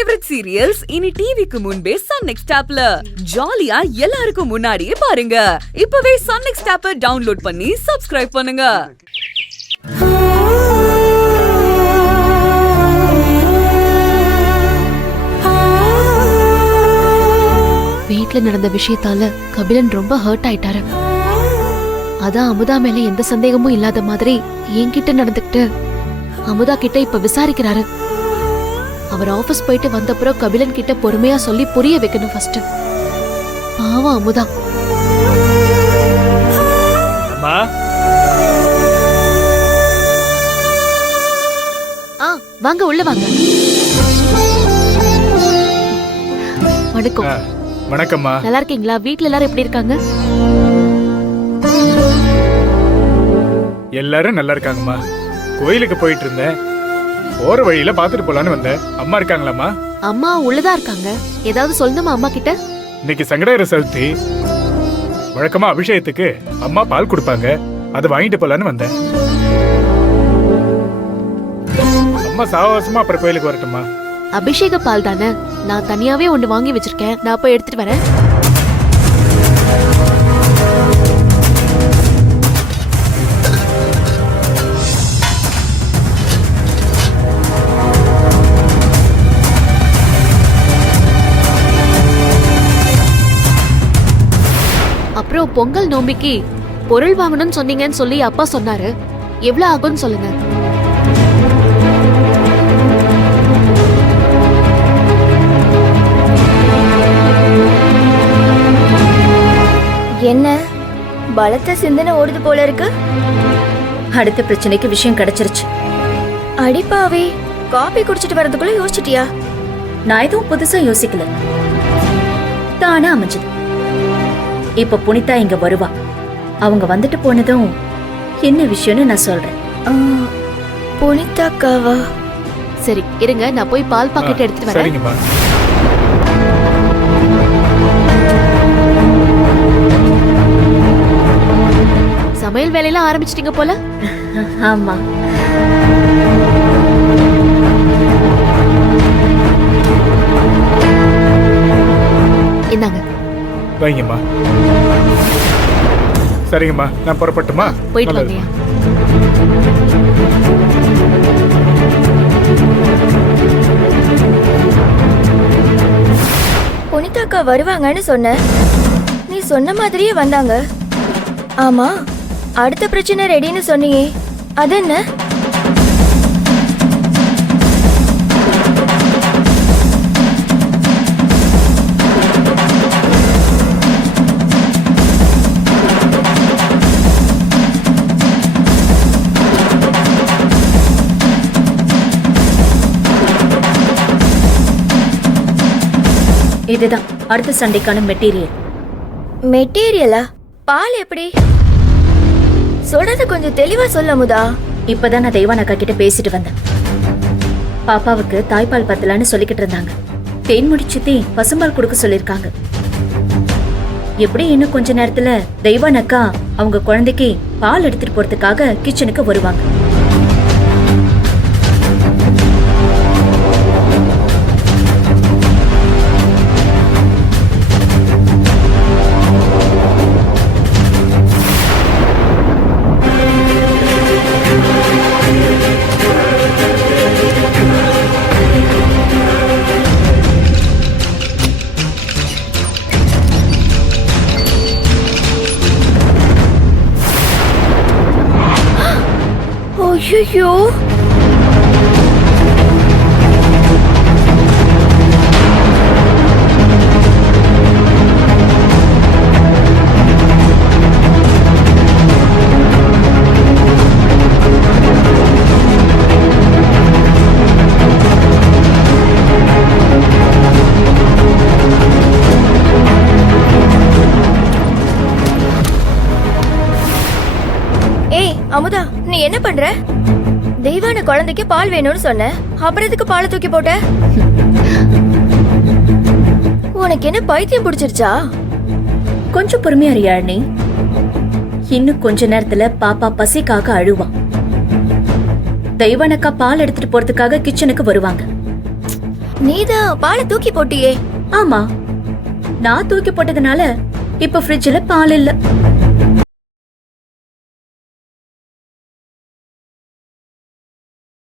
Favourite serials இனி டிவிக்கு முன்பே சன் நெக்ஸ்ட் ஆப்ல ஜாலியா எல்லாருக்கும் முன்னாடியே பாருங்க. இப்பவே சன் நெக்ஸ்ட் ஆப்பை டவுன்லோட் பண்ணி சப்ஸ்கிரைப் பண்ணுங்க. வீட்ல நடந்த விஷயத்தால கபிலன் ரொம்ப ஹர்ட் ஆயிட்டாரு. அதான் அமுதா மேல எந்த சந்தேகமும் இல்லாத மாதிரி என்கிட்ட நடந்துக்கிட்டு அமுதா கிட்ட இப்ப விசாரிக்கிறாரு. அவர் ஆபீஸ் போயிட்டு வந்தப்புறம் கபிலன் கிட்ட பொறுமையா சொல்லி புரிய வைக்கணும் ஃபர்ஸ்ட். பாவம் அமுதா. வாங்க உள்ள வாங்க. வணக்கம். வணக்கம்மா. நல்லா இருக்கீங்களா? வீட்ல எல்லாரும் எப்படி இருக்காங்க? எல்லாரும் நல்லா இருக்காங்கம்மா. கோயிலுக்கு போயிட்டு இருந்தேன், போற வழியில பாத்துட்டு போலான்னு வந்தேன். அம்மா இருக்காங்களாம்மா? அம்மா உள்ளதா இருக்காங்க. ஏதாவது சொல்லணுமா அம்மா கிட்ட? இன்னைக்கு சங்கடகர சதுர்த்தி, வழக்கமா அபிஷேகத்துக்கு அம்மா பால் கொடுப்பாங்க, அதை வாங்கிட்டு போலான்னு வந்தேன். அம்மா சாவகாசமா அப்புறம் கோயிலுக்கு வரட்டுமா? அபிஷேக பால் தானே, நான் தனியாவே ஒண்ணு வாங்கி வச்சிருக்கேன், நான் போய் எடுத்துட்டு வரேன். அப்புறம் பொங்கல் நோம்பிக்கு பொருள் வாங்கணும்னு சொன்னீங்கன்னு சொல்லி அப்பா சொன்னாரு. எவ்வளவு ஆகும்னு சொல்லுங்க. என்ன பலத்த சிந்தனை ஓடுது போல இருக்கு. அடுத்த பிரச்சனைக்கு விஷயம் கிடைச்சிருச்சு. அடிப்பாவே, காபி குடிச்சிட்டு வரதுக்குள்ள யோசிச்சிட்டியா? நான் எதுவும் புதுசா யோசிக்கல, தானா அமைஞ்சது. இப்ப புனிதா இங்க வருவா. அவங்க வந்துட்டு போனதும் என்ன விஷயம்னு நான் சொல்றேன். புனிதாக்காவா? சரி இருங்க, நான் போய் பால் பாக்கெட் எடுத்துட்டு வரேன். சரிங்கம்மா. சமையல் வேலையெல்லாம் ஆரம்பிச்சிட்டீங்க போல. ஆமா. இந்தாங்க. வைங்கம்மா. சரிங்கம்மா, நான் புறப்பட்டுமா? போயிட்டு வாங்கயா. புனிதாக்கா வருவாங்கன்னு சொன்ன, நீ சொன்ன மாதிரியே வந்தாங்க. ஆமா, அடுத்த பிரச்சனை ரெடின்னு சொன்னியே, அது என்ன? இதுதான் அடுத்த சண்டைக்கான மெட்டீரியல். மெட்டீரியலா? பால் எப்படி? சொல்றது கொஞ்சம் தெளிவா சொல்ல முதா. இப்பதான் நான் தெய்வான் அக்கா கிட்ட பேசிட்டு வந்தேன். பாப்பாவுக்கு தாய்ப்பால் பத்தலான்னு சொல்லிக்கிட்டு இருந்தாங்க. தேன் முடிச்சுத்தி பசும்பால் கொடுக்க சொல்லிருக்காங்க. எப்படி இன்னும் கொஞ்ச நேரத்துல தெய்வான் அக்கா அவங்க குழந்தைக்கு பால் எடுத்துட்டு போறதுக்காக கிச்சனுக்கு வருவாங்க. ஐயோ, ஏய் அமுதா, நீ என்ன பண்ற? தெய்வான குழந்தைக்கு பால் வேணும்னு சொன்ன, அப்புறம் எதுக்கு பாலை தூக்கி போட்ட? உனக்கு என்ன பைத்தியம் பிடிச்சிருச்சா? கொஞ்சம் பொறுமையா இரு யாழினி. இன்னும் கொஞ்ச நேரத்துல பாப்பா பசிக்காக அழுவா. தெய்வானக்கா பால் எடுத்துட்டு போறதுக்காக கிச்சனுக்கு வருவாங்க. நீதான் பாலை தூக்கி போட்டியே. ஆமா, நான் தூக்கி போட்டதுனால இப்ப ஃப்ரிட்ஜ்ல பால் இல்ல.